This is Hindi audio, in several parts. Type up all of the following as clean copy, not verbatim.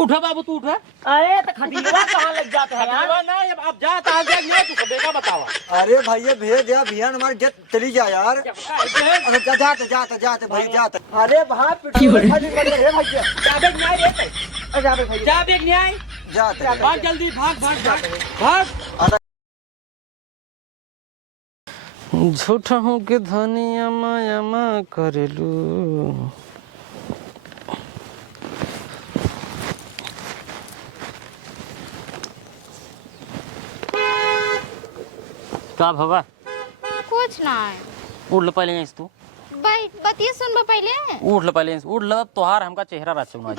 उठा बाबू तू उठा। अरे तो खटिया कहाँ लग जाता है यार? ना अब जा तू सबेगा बतावा। अरे भैया भेज दिया भैया हमारी जेट चली जा यार। अरे जाते जाते जाते भाई जाते। अरे वहाँ पेट्रोल खाली मर गया भैया। जाबे न्याय रे जाते भैया जाबे न्याय जाते। भाग जल्दी भाग भाग भाग। झूठा हूँ कि धनिया माया मा करेलू। का भवा कुछ ना उठ ल पहले तू भाई बतिया सुन पहले उठ ल तोहार हमका चेहरा राचू ना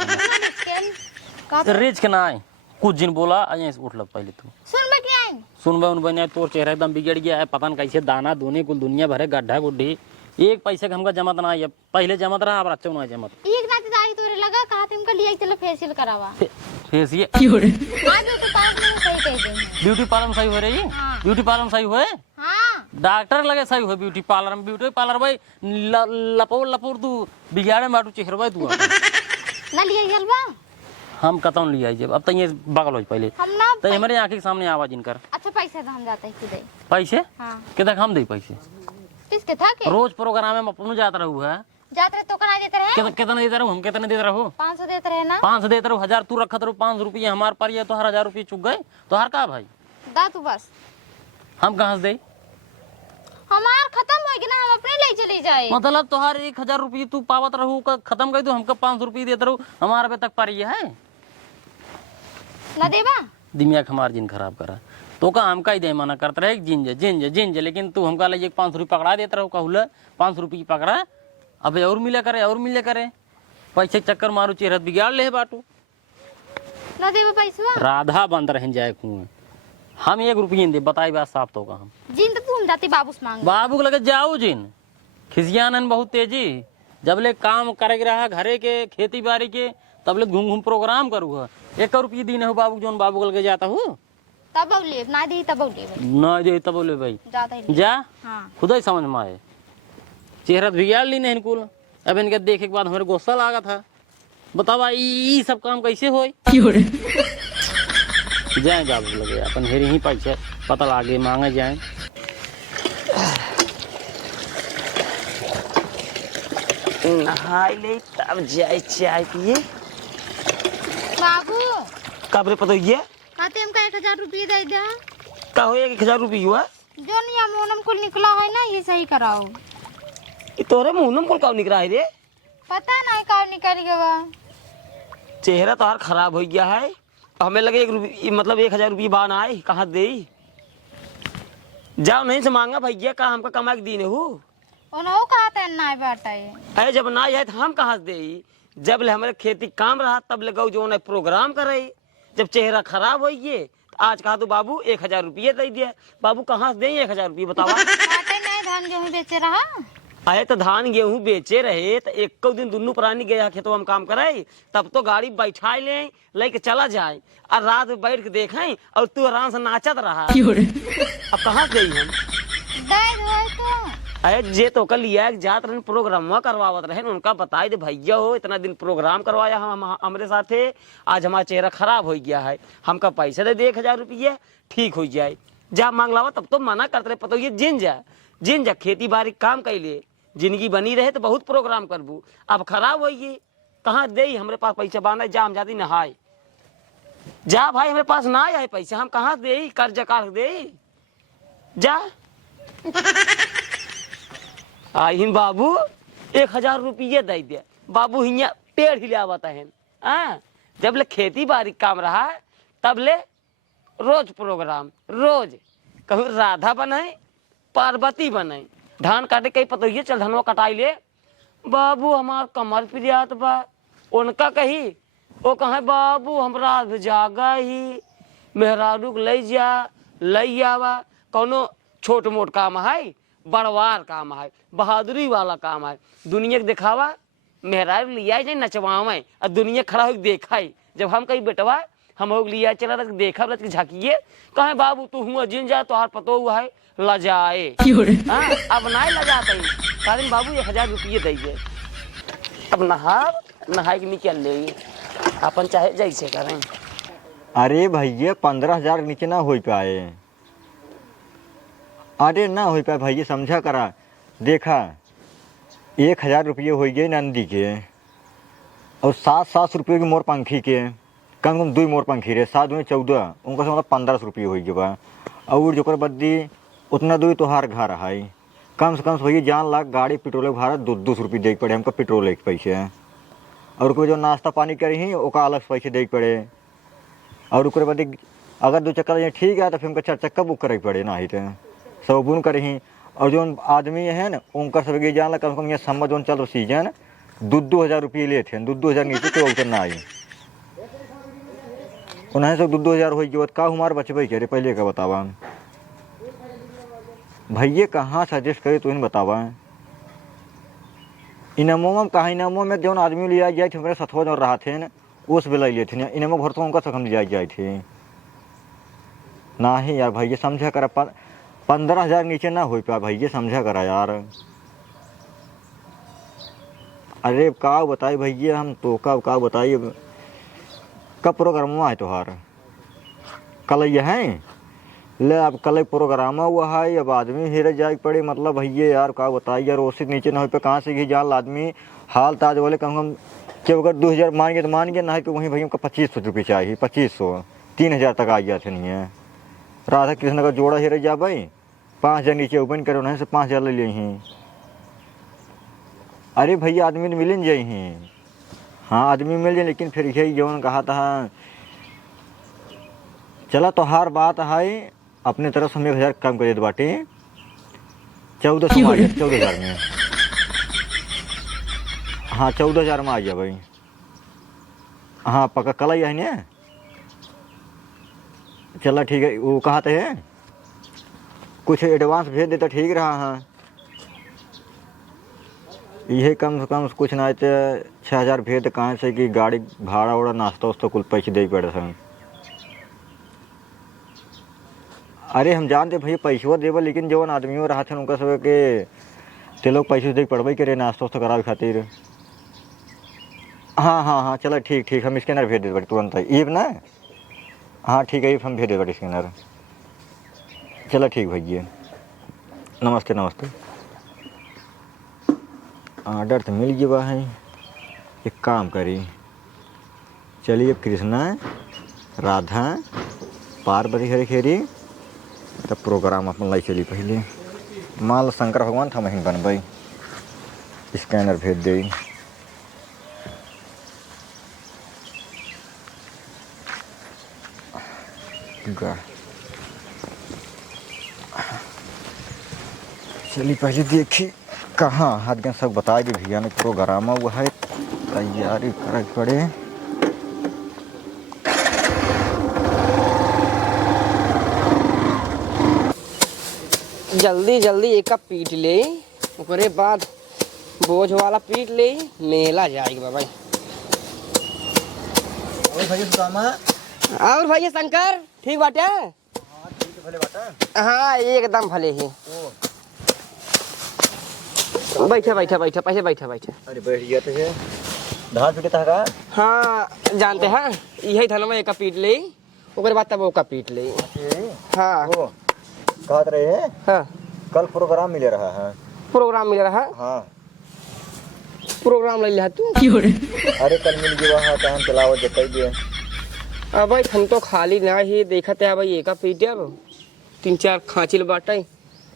का रेज के ना आए कुछ दिन बोला अजय उठ ल पहले तू सुन में क्या आई सुनबे उन बने तोर चेहरा एकदम बिगड़ गया है। पता न कैसे दाना दोने कुल दुनिया भरे गड्ढा गुड्ढी एक पैसे का हमका जमत ना है। पहले जमत रहा अब राचू ना जमत। एक नाते दाई तोरे लगा कहा तुमका लिया चलो फेशियल करावा फेसियल आज तो पास में सही कह देंगे ब्यूटी पार्लर में सही हो रही हाँ। ब्यूटी पार्लर में सही हुए हां डॉक्टर लगे सही हो ब्यूटी पार्लर भाई लपोर तू बिगाड़े माटू चेहरा भाई तू ना लिया जलवा हम कतौन लिया जब अब तक बगल हो पहले हम ना तो हमारे आंखें के सामने आवाज इनकर। अच्छा पैसे तो हम जाते हैं किधर पैसे हां कितना हम दे पैसे किसके था के रोज प्रोग्राम में अपन जाता रहू है जाते रहे तो कना देते रहे कितना देता रहूँ हम कितना देता रहूँ 500 देते रहे ना 500 देता रहूँ 1000 तू रखा रहूँ 500 रुपये हमारे पर ये तो हर 1000 रुपये चुक गए तो हर का भाई दा तू बस हम कहाँ से दे हमार खत्म हो गया ना हम अपने ले चले जाए मतलब तोहार 1000 रुपये तू पावत रहू खत्म कर दू हमको 500 रुपये देता रहू हमारे पे तक पर है ना देवा दिमाग हमार जिन खराब करा तो का हमका ही दे मना करता रहे जिंज लेकिन तू हमका लगे 500 रुपये पकड़ा देता रहो कहूला 500 रुपये पकड़ा अबे और मिले करे पैसे चक्कर मारू चेहरा बिगाड़ ले बाटू ना देवा पैसा राधा बंद रह जाए कुएं हम 1 रुपये दे बताई बात साफ तो का हम जिन तो तुम जाती बाबू से मांग बाबू के लगे जाओ जिन खिसियानन बहुत तेजी जब ले काम करे रहा घरे के खेती बाड़ी के तब ले घूम प्रोग्राम करूँ 1 रुपये दिन हो बाबू जोन बाबू के लगे जाता हूँ तब ले ना दी तब ले ना दे तब बोले भाई जाता है जा हां खुदा ही समझ में आए चेहरा बिगाड़ ली नहीं इनकुल अब इनके देखे के बाद हमारे गुस्सा लगा था बतावा ई सब काम कैसे हो जाए बाबू लगे अपन हेरी ही पैसे पता लागे मांगे जाए नहाई ले तब जाए चाय पिए। बाबू कब रे पता ये कहते हमका 1000 रुपये दे दे का हो 1000 रुपये हुआ जो निया मोनम कुल निकला है ना ये सही कराओ ये तोरे मुंह में कौन निकला है रे? पता नहीं कब निकल गया चेहरा तो हर खराब हो गया है। हमें लगे 1 रुपये मतलब 1000 रुपये बान आए कहाँ दे जाओ नहीं से मांगा भैया का हमका कमा के दीने हो उन्हों कहते ना बेटा ये अरे जब ना आए तो हम कहाँ से दे जब ले हमारे खेती काम रहा तब ले गौ जो है प्रोग्राम करे जब चेहरा खराब हो गए तो आज कहा तो बाबू 1000 रुपये दे दिया बाबू कहाँ से दे 1000 रुपये बतावा कहते नहीं धान गेहूं बेचे रहा अरे तो धान गेहूं बेचे रहे तो एक दिन दोनों प्राणी गया खेतों में काम करे तब तो गाड़ी बैठा ले लेके चला जाए और रात में बैठ के देखें और तू आराम से नाचत रहा अब कहाँ से गई हम तो अरे जे तो कल लिया जात रहे प्रोग्राम करवावत रहे उनका बताई दे भैया हो इतना दिन प्रोग्राम करवाया हम हमारे साथ आज हमारा चेहरा खराब हो गया है हमका पैसे दे 1000 रुपये ठीक हो जाए जा मांग लावा तब तो मना करते रहे पता ये जिन जा खेती बाड़ी काम कैले जिंदगी बनी रहे तो बहुत प्रोग्राम करबू अब खराब हो गई कहाँ दे हमारे पास पैसा बांधा जा हम जाती नहाए जा भाई हमारे पास ना आए पैसे हम कहाँ दे कर्जा काट दे जा आइन बाबू 1000 रुपये दे दिया बाबू हिया पेड़ हिलावता है जब ले खेती बाड़ी काम रहा तब ले रोज प्रोग्राम रोज कहूँ राधा बनाए पार्वती बनाए धान काटे कहीं पता ही चल धनवा कटाई ले बाबू हमार कमर पिरियात बा उनका कही वो कहे बाबू हमरा जागा ही मेहरारू ले जा ले आवा कौनो छोट मोट काम है बड़वार काम है बहादुरी वाला काम है दुनिया के दिखावा मेहरारू लिया जाए नचवावे और दुनिया खड़ा हो देखा जब हम कहीं बेटवा हम हो लिया चला देखा झाकिए कहे बाबू तू हुआ जिन जा तो हार पतो हुआ है लजाए अब ना लजाते कारण बाबू 1000 रुपये दे अब नहा के निकल ले अपन चाहे जैसे करें। अरे भैया 15,000 नीचे ना हो पाए। अरे ना हो पाए भैया, समझा करा। देखा 1,000 रुपये हो गए नंदी के और 700 रुपये के मोर पंखी के, कम से कम 2 मोर पंखी रहे, 7 में 14, उनका मतलब 1500 रुपये हो गए बा। और जो बद्दी उतना दूरी तोहार घर है, कम से कम भैया जान लाख गाड़ी पेट्रोल के भाड़ा 200 रुपये दे पड़े हमको पेट्रोल के पैसे। और जो नाश्ता पानी करी ओका अलग पैसे दे पड़े। और ओकर बाद अगर 2 चक्कर ठीक है तो फिर हमको 4 चक्का बुक करे पड़े ना ही तो सब बुन करी। और जो आदमी है ना उनका सब जान ला कम से कम यहाँ समझ जो चल सीजन 2,000 रुपये लेते हैं, 2,000 नीचे तो उतर ना आई उन्हें सब 2,000 हो गए का हमारे बचबे के रे पहले का बतावा भैया, कहाँ सजेस्ट करे तो इन बतावा। इनामों में कहाँ इनामों में जो आदमी लिया जाए थे मेरे सथवा जो रहा थे ना उस बेला लिए थे, इनामों भर तो उनका सखम लिया जाए थे ना ही यार भैया, समझा करा 15,000 नीचे ना हो पाया भैया, समझा करा यार। अरे का बताए भैया, हम तो का बताइए कब प्रोग्राम हुआ है तोहार? कल ये है ले, अब कल प्रोग्राम हुआ है, अब आदमी हेरे जाए पड़े मतलब भैया यार का बताइए यार, उससे नीचे ना हो पे कहाँ से घी जान आदमी हाल ताज वाले कम कि अगर 2,000 मांगे तो मान गया, ना है तो वहीं भैया हमको 2,500 रुपये चाहिए, 2,500 3,000 तक आ गया थे नहीं है। राधा कृष्ण का जोड़ा हेरे जा भाई 5,000 नीचे ओपन करो ना से 5,000 ले लिए। अरे भैया आदमी तो मिल जाए हैं, हाँ आदमी मिल जाए, लेकिन फिर यही जो कहा था चला तो हर बात है अपने तरफ से हम 1,000 कम कर दे बाटे 14,000 में। हाँ 14,000 में आ गया भाई, हाँ पक्का कल ही है ना। चला ठीक है, वो कहा है कुछ एडवांस भेज देता ठीक रहा। हाँ यही कम से कम कुछ ना तो 6,000 भेज दे, कहाँ से कि गाड़ी भाड़ा वाड़ा नाश्ता वास्ता कुल पैसे दे पड़े थे। अरे हम जानते भैया पैसा देव, लेकिन जो आदमियों रहा थे उनका सब के ते लोग पैसे दे पड़बे करे नाश्ता वास्ता करावे खातिर। हाँ हाँ हाँ चलो ठीक हम स्कैनर भेज दे तुरंत ये ना। हाँ ठीक है, हम भेज दे स्कैनर। चलो ठीक भैया, नमस्ते। ऑर्डर तो मिल गया है, एक काम करी चलिए कृष्णा राधा पार्वती हरे खेरी तब प्रोग्राम अपन लाई चली। पहले माल शंकर भगवान था महीन बनबई, स्कैनर भेज दे। चलिए पहले देखी कहाँ हाथ गन सब बता दे भैया ने प्रोग्राम हुआ है, तैयारी कर पड़े। जल्दी एक कप पीट ले, ओकरे बाद बोझ वाला पीट ले, मेला जाएगा भाई। और भैया सुदामा और भैया शंकर ठीक बाटे? भले बाटा। हाँ एकदम भले ही। बैठे पहले बैठे। अरे बैठ गया तो है धान पीटे था का। हाँ जानते हैं यही धनवा एक पीट ले, ओकरे बाद तब वो का पीट ले। हाँ वो कहत रहे हैं हाँ कल प्रोग्राम मिले रहा है। प्रोग्राम मिल रहा? हाँ प्रोग्राम ले लिया तू? अरे कल मिल गया है तो हम चलाओ जतई दिए। अब भाई थन तो खाली ना ही देखते है भाई, एक पीटे अब 3-4 खांचिल बाटे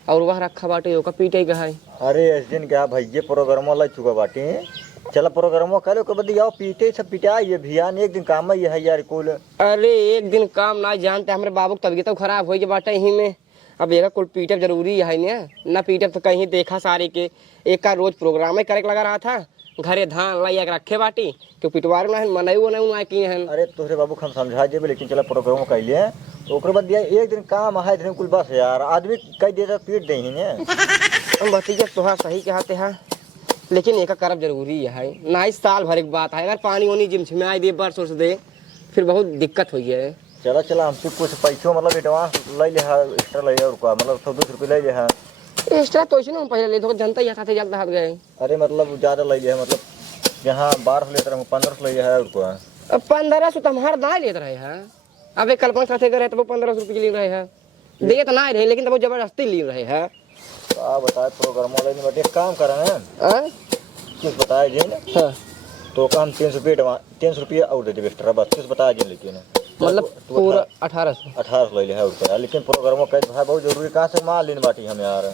और वह रखा बाटे ओका पीटे का है। अरे इस दिन क्या भैया प्रोग्राम लग चुका बाटे, चला प्रोग्राम करो के बदी आओ पीटे सब पिटा ये भियान एक दिन काम ही है यार कुल। अरे एक दिन काम ना जानते, हमारे बाबू की तबीयत खराब हो बाटे यही में, अब एक कुल पीटअप जरूरी है ना पीटअप तो कहीं देखा सारे के एक का रोज प्रोग्राम करे लगा रहा था, घरे धान ला रखे बाटी क्यों पिटवार ना मनाऊ ना की है। अरे तोहरे बाबू हम समझा देबे, लेकिन चला प्रोग्राम कर लिए ओकर बाद एक दिन काम है दिन कुल बस यार आदमी कई देर पीट दे ही ने। भतीजा तोहार सही कहते हैं, लेकिन एक करब जरूरी है ना, इस साल भर एक बात है, अगर पानी वानी जिमझिमाई दे बरस उर्स दे फिर बहुत दिक्कत हुई है। चला हमसे कुछ पैसों मतलब एडवांस ले ले है, एक्स्ट्रा ले और का मतलब 100-200 रुपये ले ले है। एक्स्ट्रा तो इसने पहले ले तो जनता ही था जल्द हाथ गए। अरे मतलब ज़्यादा ले ले है, मतलब यहाँ 1200 लेते रहे 1500 ले है और का अब 1500 तो हम हर ना लेते रहे हैं। अब एक कल्पना साथे करे तो वो 1500 रुपये ले रहे हैं, दे तो ना रहे लेकिन तो वो जबरदस्ती ले रहे हैं। क्या बताए प्रोग्राम वाले ने बटे काम करा है हाँ कुछ बताया जी ने हाँ, तो काम 300 रुपये और दे दे एक्स्ट्रा बस कुछ बताया जी लेकिन मतलब पूरा 1800। 1800 ले लिया है रुपया लेकिन प्रोग्राम का भाई बहुत जरूरी कहाँ से माल लेने बाटी हम यार।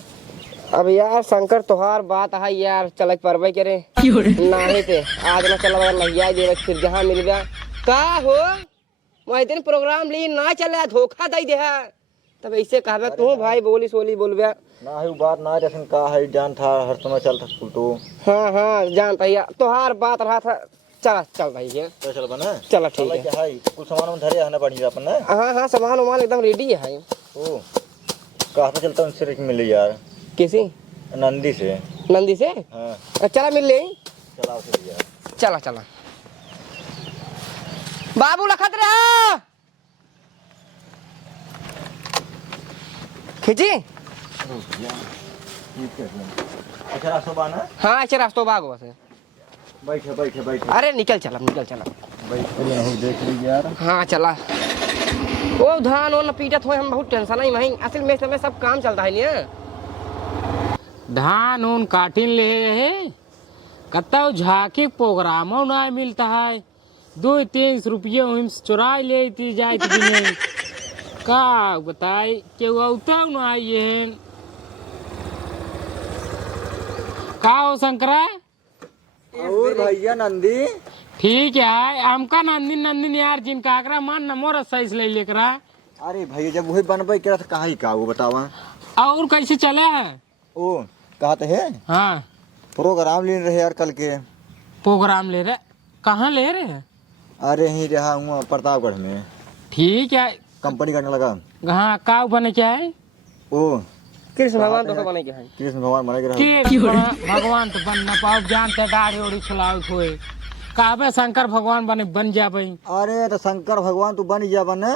अब यार शंकर तोहार बात है यार, चलक परवे करे नाही थे आज ना चला वाला लहिया दे फिर जहां मिल गया का हो वही दिन प्रोग्राम ली ना चले धोखा दे दे है तब ऐसे कहबे तू भाई बोली सोली बोलबे ना है वो बात ना जैसे का है जान था हर समय चलता तो हाँ हाँ जानता ही तोहार बात रहा था। चला चल भाई ये तो चल बना चला ठीक है। क्या है कुछ सामान धरे आना पड़ी अपन ना। हाँ हाँ सामान वामान एकदम रेडी है। ओ कहाँ पे चलता उनसे मिले यार किसी नंदी से। नंदी से हाँ चला मिल ले चला उसे यार चला चला बाबू लखत रहा खिंची। अच्छा रास्ता बाना हाँ अच्छा रास्तों बाग से बैठे बैठे बैठे अरे निकल चला देख लीजिए यार। हाँ चला वो धान वो पीटत हो हम बहुत टेंशन है वहीं असल में समय सब काम चलता है नहीं धान उन काटिन ले है कत्ता झाकी प्रोग्राम ना मिलता है 2-3 रुपये चुरा ले जाए नहीं का बताए केहू औता ना ये का हो शंकरा और भैया नंदी ठीक है हमका नंदिन नंदिन यार जिनका आगरा मान न मोर साइज ले लेकरा। अरे भैया जब वही बनबे क्या था कहा ही का वो बतावा और कैसे चले है ओ कहा है हाँ प्रोग्राम ले रहे यार कल के प्रोग्राम ले रहे कहाँ ले रहे हैं। अरे ही रहा हूँ प्रतापगढ़ में ठीक है कंपनी करने लगा। हाँ का बने क्या है ओ कृष्ण भगवान तो बने के हैं कृष्ण भगवान बने रहा के भगवान तो बन न पाओ जानते गाड़ी उड़ी छुलाओ खोए कहबे शंकर भगवान बन जाबे। अरे तो शंकर भगवान तू बन जा बने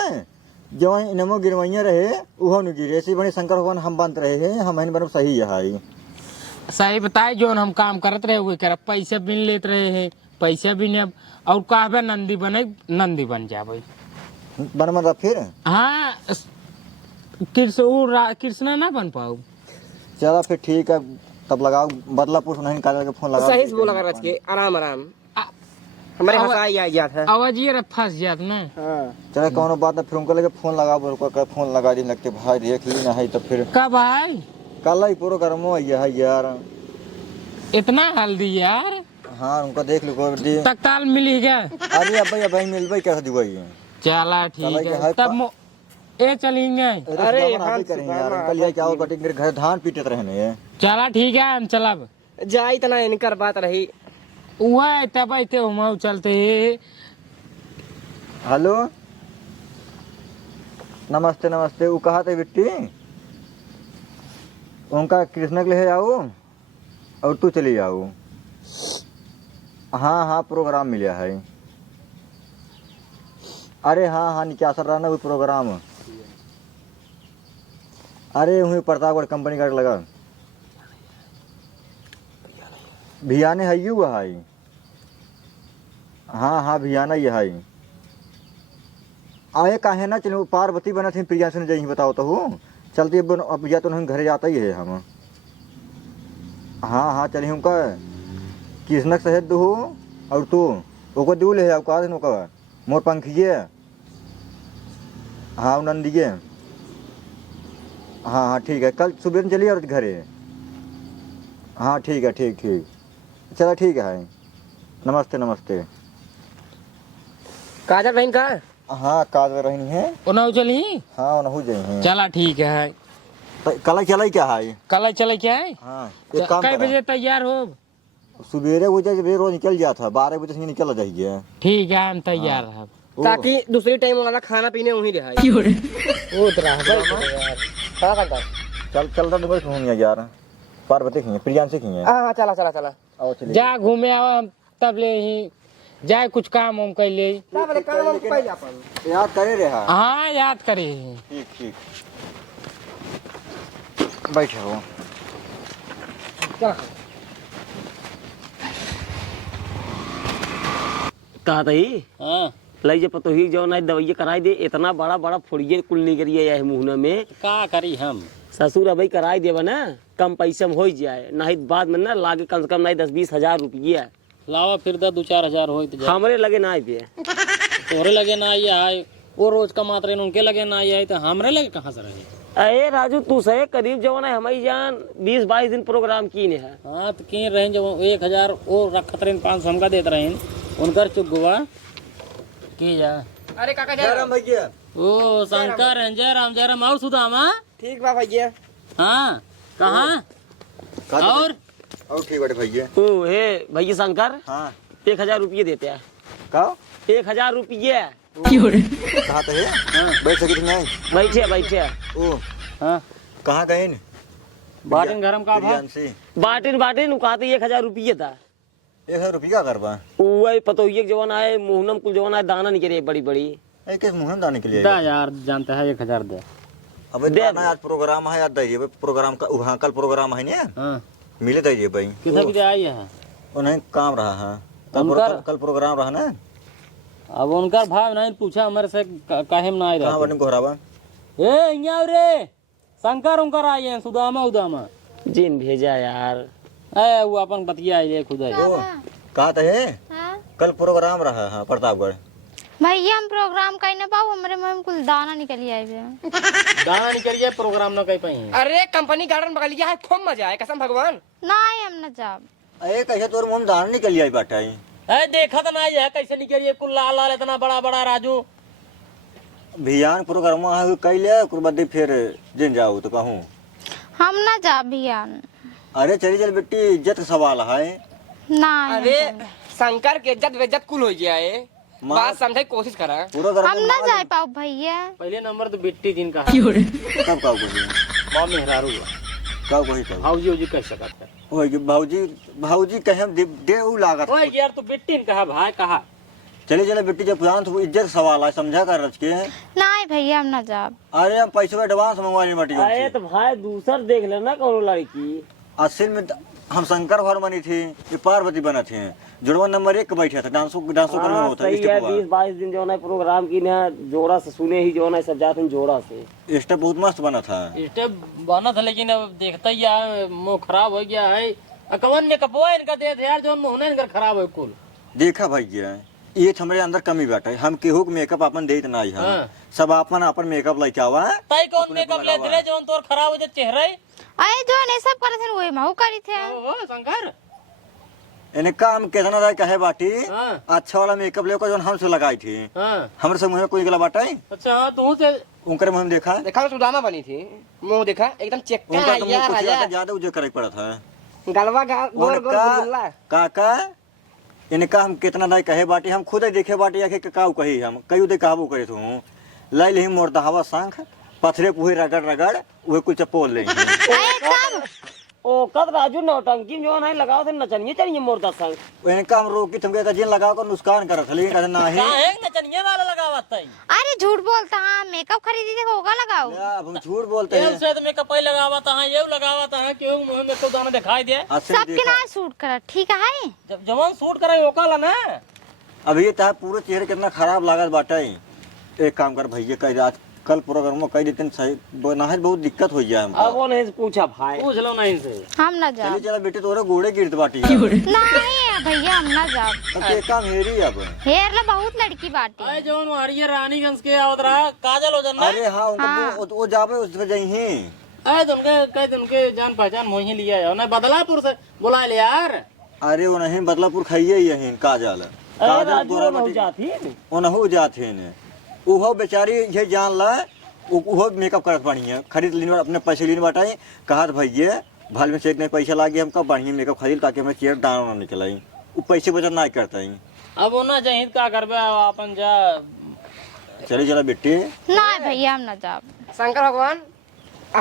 जो नमो गिरवैया रहे उहो न गिरे ऐसे बने शंकर भगवान हम बनत रहे हैं हम बन सही है सही बताए जो हम काम करते रहे हुए कर पैसे बिन लेते रहे हैं पैसे भी नहीं और कहबे नंदी बन जाबे बन मतलब फिर हाँ कृष्णा ना बन पाओ। चला फिर ठीक है तब लगाओ बदलापुर नहीं निकाल के फोन लगा सही से बोला कर के आराम आराम हमारे हंसाई आ गया था आवाज ये फंस जात ना। हाँ चले कौनो बात ना फिर उनको लगे फोन लगा फोन लगा दी लगते भाई देख ली ना है तो फिर कब आए कल ही पूरा गर्मो है यार इतना हल्दी यार हाँ उनको देख लो तत्काल मिली गया। अरे अब भाई मिलबे कैसे दिवाई चला ठीक है तब ए चलेंगे। अरे करेंगे यार कल ये क्या होगा मेरे घर धान पीटत रहने चला ठीक है हम चलब जाई तना इनकर बात रही वह तब आते हम चलते हेलो नमस्ते नमस्ते वो कहा थे बिट्टी उनका कृष्ण के लिए आओ और तू चली आओ। हाँ हाँ प्रोग्राम मिला है। अरे हाँ हाँ क्या असर रहा ना वो प्रोग्राम अरे वहीं प्रतापगढ़ कंपनी का लगा भियाने है यू है। हाँ हाँ भियाना ये है आए काहे ना चलो पार्वती बना थी प्रिया से जही बताओ तो हूँ चलती अब या तो नहीं घरे जाता ही है हम। हाँ हाँ चलिए उनका कृष्णक सहेद दो और तू ओको दूल है का दिन का मोर पंखिए हाँ नंदिए हाँ हाँ ठीक है कल सुबह चलिए और घरे। हाँ ठीक है ठीक ठीक चला ठीक है नमस्ते नमस्ते। काजल बहन का हाँ काज रहनी है उन्हें चली हाँ नहु जाए चला ठीक है कल चला क्या है कल चले क्या है हाँ एक काम कई करा। बजे तैयार हो सुबेरे वो जाए रोज निकल जाता 12 बजे से निकल जाइए ठीक है हम तैयार है ताकि दूसरी टाइम वाला खाना पीने वहीं रहे वो तरह चल चलता तो बस घूम यार पार्वती खिए प्रियान से खिए हाँ चला चला चला आओ चलिए जा घूमे आओ तब ले ही जाए कुछ काम हम कर ले काम हम पहले अपन याद करे रहा हाँ याद करे ठीक ठीक बैठे हो चला कहा था ही हाँ लई जे पतो ही जो ना दवाई कराई दे इतना बड़ा बड़ा फुड़िए कुल निकरिए है मुहना में का करी हम ससुर अभी कराई देवा ना कम पैसा में हो जाए नहीं बाद में ना लागे कम से कम नहीं 10-20 हजार रुपये लावा फिर 2-4 हजार हो तो हमरे लगे ना दे तोरे लगे ना ये है वो रोज कमाते रहे उनके लगे ना ये है तो हमरे लगे कहाँ से रहे। अरे राजू तू सही करीब जो है हमारी जान 20-22 दिन प्रोग्राम की ने है। हाँ तो किन रहे जब 1000 वो रखत रहे 500 हमका देते रहे उनकर चुप गुआ की जा। अरे काका जय राम भैया ओ शंकर है जय राम और सुदामा ठीक बा भैया। हाँ कहाँ और ठीक बाटे भैया। ओ हे भैया शंकर हाँ 1000 रुपये देते हैं। का 1000 रुपये कहाँ तो है बैठ सकी नहीं बैठे बैठे ओ हाँ कहाँ गए न बाटिन गरम का भाव बिरयान से बाटिन कहते 1000 रुपये था 1000 रुपया करबा वही पतो ये जवान आए मुहनम कुल जवान आए दाना निकले बड़ी बड़ी ए किस मुहम दाने के लिए दा यार जानते हैं 1000 दे। अबे दाना आज प्रोग्राम है याद दीजिए प्रोग्राम का वहाँ कल प्रोग्राम है ना हाँ मिले दीजिए भाई कितना भी आई है उन्हें काम रहा है कल प्रोग्राम रहा ना अब उनका भाव नहीं पूछा हमारे से काहे में ना आई कहाँ रहा बने घोराबा ए यहाँ रे शंकर उनकर आए हैं सुदामा उदामा जिन भेजा यार ए वो अपन बतिया आई खुद आई ओ कहा तो है हाँ कल प्रोग्राम रहा है प्रतापगढ़ भैया हम प्रोग्राम कहीं ना पाओ हमारे मुंह में कुल दाना निकल आए हुए दाना निकलिए प्रोग्राम ना कहीं पाई अरे कंपनी गार्डन बगलिया है खूब मजा आए कसम भगवान। ना हम न जाब अरे कैसे तोर मुंह में दाना निकल आई बाटा ए देखा तो नहीं है कैसे निकलिए कुल लाल लाल इतना बड़ा बड़ा राजू भियान प्रोग्राम है कैले कुर्बादी फिर जिन जाओ तो कहूँ हम न जाब भैया। अरे चली चल बेटी इज्जत सवाल है ना अरे शंकर के इज्जत बेइज्जत कुल हो गया है बात समझे कोशिश करा। पूरा हम न जा पाओ भैया। पहले नंबर तो बिट्टी दिन का कब काऊ कही कौन मेहरारू काऊ कही कब भाऊजी उजी कह सकता है ओए कि भाऊजी कहे दे उ लागत ओए यार तू बिट्टी ने कहा भाई कहा चले चले बेटी जब पुरान तो इज्जत सवाल है समझा कर रच के नहीं भैया हम न जाब। अरे हम पैसे एडवांस मंगवाने बेटी अरे तो भाई दूसर देख लेना कौन लड़की असल में हम शंकर भर बनी थी ये पार्वती बना थे जुड़वा नंबर 1 बैठा था डांसो करने में होता सही है है 20-22 दिन जो है प्रोग्राम की ना जोड़ा से सुने ही जो है सब जाते हैं जोड़ा से स्टेप बहुत मस्त बना था स्टेप बना था लेकिन अब देखता ही यार मुंह खराब हो गया है कवन ने कपोआ इनका दे यार जो मुंह ने इनका खराब हो कुल देखा भैया ये हमारे अंदर कमी बैठा है हम केहू मेकअप अपन देत नहीं है हाँ। सब अपन अपन मेकअप लेके आवा ताई कौन मेकअप ले दे जो तोर खराब हो जा चेहरा अरे जो ने सब करे थे वही महू करी थे। ओ शंकर इन्हें काम कितना रहा कहे बाटी हाँ। अच्छा वाला मेकअप लेकर जो हमसे लगाई थी हां हमारे से मुंह में कोई गला बाटा है अच्छा हां तू से उनकर मुंह में देखा देखा सुदामा बनी थी मुंह देखा एकदम चेक्का उनका है तो यार मुंह कुछ राजा ज्यादा उजे करे पड़ा था गलवा गोल गोल गुल्ला। काका इनका हम कितना नहीं कहे बाटी हम खुद ही देखे बाटी आके काऊ कही हम कई दे काबू करे तो लाई ले मोरदा हवा शंख पथरे पुहे रगड़ रगड़ वे कुछ चपोल ले ओ कद राजू नौटंकी जो है लगाओ थे नचनिए चलिए मोरदा संग इनका हम रोकी तुमके का जिन लगा कर नुकसान करत लेकिन कहते नहीं काहे नचनिए वाला लगावत है अरे झूठ बोलता हाँ मेकअप खरीदी थे होगा लगाओ। अब हम झूठ बोलते ये हैं से तो मेकअप ही लगावत है ये लगावत है क्यों मुंह में तो दाना दिखाई दे असली सबके देखा ना सूट कर ठीक है। जब जवान शूट करे ओकाला ना अब ये था पूरे चेहरे कितना खराब लागत बाटा है एक काम कर भैया कह आज कल प्रोग्राम में कह देते सही बनाहत बहुत दिक्कत हो जाए हमको अब वो नहीं पूछा भाई पूछ लो नहीं से हम न चली जाब। चला बेटे तोरे गोड़े गिरत बाटी नहीं भैया हम न जाब। अब ये काम हेरी अब हेर ला बहुत लड़की बाटी। अरे जवान मारिए रानीगंज के आवत रहा काजल हो जाना अरे हाँ उनको वो जावे उस पे जही अरे तुमके कह तुमके जान पहचान मोही लिया है ना बदलापुर से बुला ले यार अरे वो नहीं बदलापुर खाइए यही काजल अरे राजू तोरा हो बाटी जाती वो नहु जाते ने उहो बेचारी ये जान ला उहो मेकअप करत बढ़िया खरीद लेने अपने पैसे लेने बाटाई कहा भैया भाल में से इतने पैसा लागे हमका बढ़िया मेकअप खरीद ताकि हमें चेहरा दाना ना निकलाई वो पैसे बचत ना करता ही अब वो ना चाहिए का करबे अपन जा चले चला बेटी नहीं भैया हम न जाब। शंकर भगवान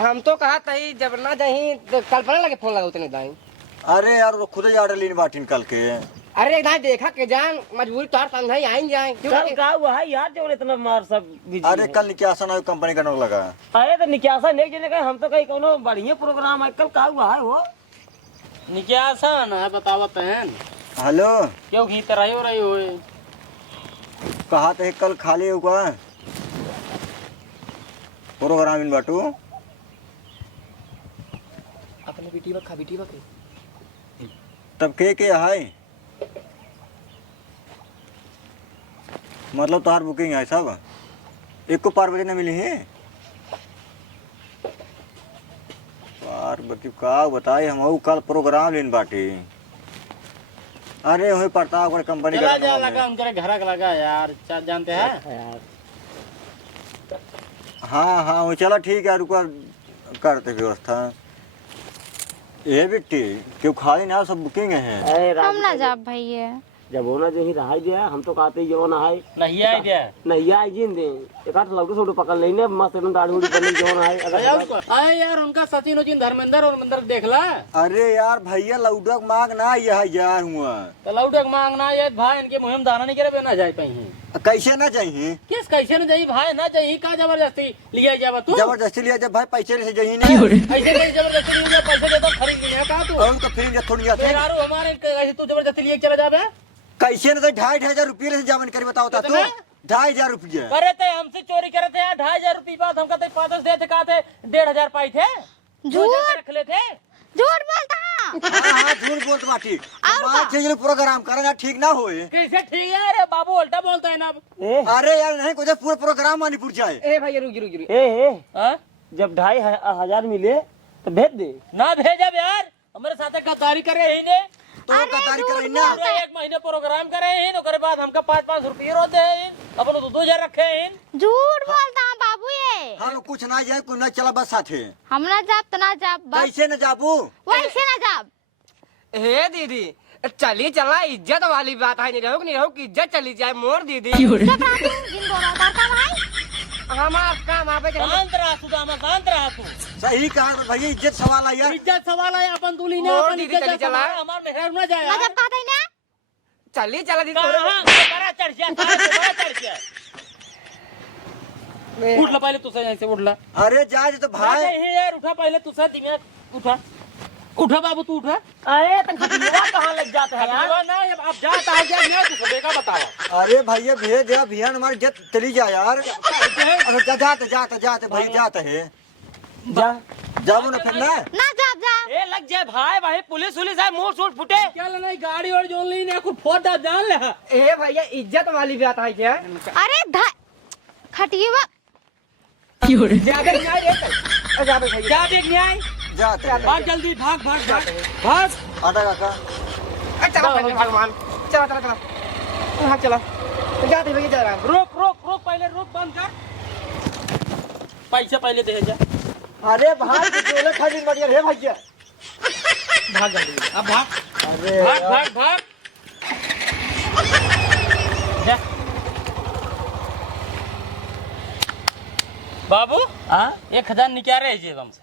हम तो कहा तही जब ना जाही तो कल्पना लगे फोन लगा उतने दाई। अरे यार वो खुद ही ऑर्डर लेने बाटी कल के अरे ना देखा के जान मजबूरी तार तंधा ही आएंगे जाए कल का हुआ है यार जो इतना मार सब बिजी अरे है। कल निकासा ना कंपनी का नोक लगा अरे तो निकासा नहीं जने कहे हम तो कहीं कोनो बढ़िया प्रोग्राम है कल का हुआ है वो निकासा ना बतावत है हेलो क्यों घीत रही हो कहा थे कल खाली होगा प्रोग्राम इन बाटू अपने बेटी बखा बेटी बके तब के है मतलब तोहार बुकिंग है सब एक को पार्वती न मिली है पार्वती का बताए हम कल प्रोग्राम लेन बाटे अरे वही पड़ता कंपनी का चला जा लगा उनके घर का लगा यार जानते हैं हाँ वो चलो ठीक है रुको करते व्यवस्था ये बेटी क्यों खाली ना सब बुकिंग है हम ना जा भैया जब होना जो ही रहा दिया हम तो कहते ही जो ना है नहीं आई दिया नहीं आई जिन दे एक आठ लौटे छोटे पकड़ लेने मस्त एकदम दाढ़ी उड़ी करने जो ना है अरे यार उनका सचिन उचिन धर्मेंद्र देख ला अरे यार भैया लौडक मांग ना यह यार हुआ तो लौटक मांगना ये भाई इनके मुहिम दाना नहीं करे ना जाए पाई कैसे ना चाहिए किस कैसे न जाई भाई ना जाई का जबरदस्ती लिया जावा तू जबरदस्ती लिया जब भाई पैसे से जही नहीं ऐसे नहीं जबरदस्ती लिया पैसे दे तो खरीद लिया का तू और तो फिर थोड़ी जाते यार हमारे कैसे तू जबरदस्ती लिए चला जाबे कैसे ना तो 2,500 रुपये से जामन कर बताओ ता तू 2,500 रुपये करे थे हमसे चोरी करे थे 2,500 रुपये बात हम कहते 5 देते कहते 1,500 पाई थे झूठ रख ले थे झूठ बोलता हाँ झूठ बोलत बाटी मां के प्रोग्राम करना ठीक ना होए कैसे ठीक है अरे बाबू उल्टा बोलता है ना अरे यार नहीं कुछ पूरा प्रोग्राम मणिपुर जाए ए भैया रुक ए हाँ? जब 2,500 मिले तो भेज दे ना भेजा यार हमारे साथ गद्दारी करे ही ने तो कतारी करे ना पूरा 1 महीने प्रोग्राम करे इन ओकरे बाद हमका 5-5 रुपये रोते हैं अपन 2,000 रखे इन झूठ बोलता है बाबू ये हम कुछ ना जाए कुछ ना चला बस साथे हम ना जाब तो ना जाब बस कैसे न जाबू वैसे ना जाब हे दीदी चली चला इज्जत वाली बात है नहीं रहो कि इज्जत चली जाए मोर दीदी चुप रह तू जिन बोला करता भाई हमारा काम आप शांत रहा सुदामा शांत रहा तू सही कहा भैया इज्जत सवाल है यार इज्जत सवाल है अपन दूली ने मोर अपन दीदी इज्जत चली चला। हमार मेहर ना जाए ना जब कहते ना चली चला दीदी कहां बड़ा चढ़ गया बड़ा चढ़ गया उठ ला पहले तुझसे यहीं से उठ ला अरे जा तो भाई नहीं यार उठा पहले तुझसे दिमाग उठा उठा बाबू तू उठा अरे तो खटिया कहाँ लग जाता है यार खटिया ना अब जाता है क्या मैं तुझे देखा बताओ अरे भैया भेज दे अभियान हमारी इज्जत चली जाए यार अरे जाते भैया जाते है जा जाओ ना फिर ना ना जाब जा ए लग जाए भाई पुलिस है मुंह सूट फुटे क्या लेना गाड़ी और जोन ली ने कुछ फोटा जान ले ए भैया इज्जत वाली बात है क्या अरे खटिया ज्यादा न्याय है जा भैया क्या देख न्याय जाते हैं। भाग जल्दी भाग आटा काका चला भगवान चला हाँ चला जाते भैया जा रहा रोक पहले रोक बंद कर पैसा पहले दे जा अरे भाई बोले खाली बढ़िया रे भैया भाग जल्दी अब भाग अरे भाग जा बाबू हाँ 1,000 निकाल रहे जेब हमसे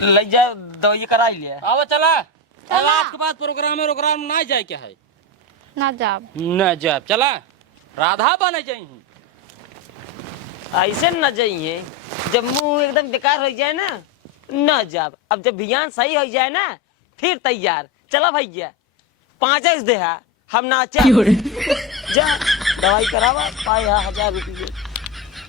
लग जा दवाई करा लिया आओ चला आज के बाद प्रोग्राम ना जाए क्या है ना जाब न जाए चला राधा बने चाहिए ऐसे न जाइए जब मुंह एकदम बेकार हो जाए ना न जाब अब जब भियान सही हो जाए ना फिर तैयार चला भैया 5 दे हम नाचा जा दवाई करावा 5,000 रुपये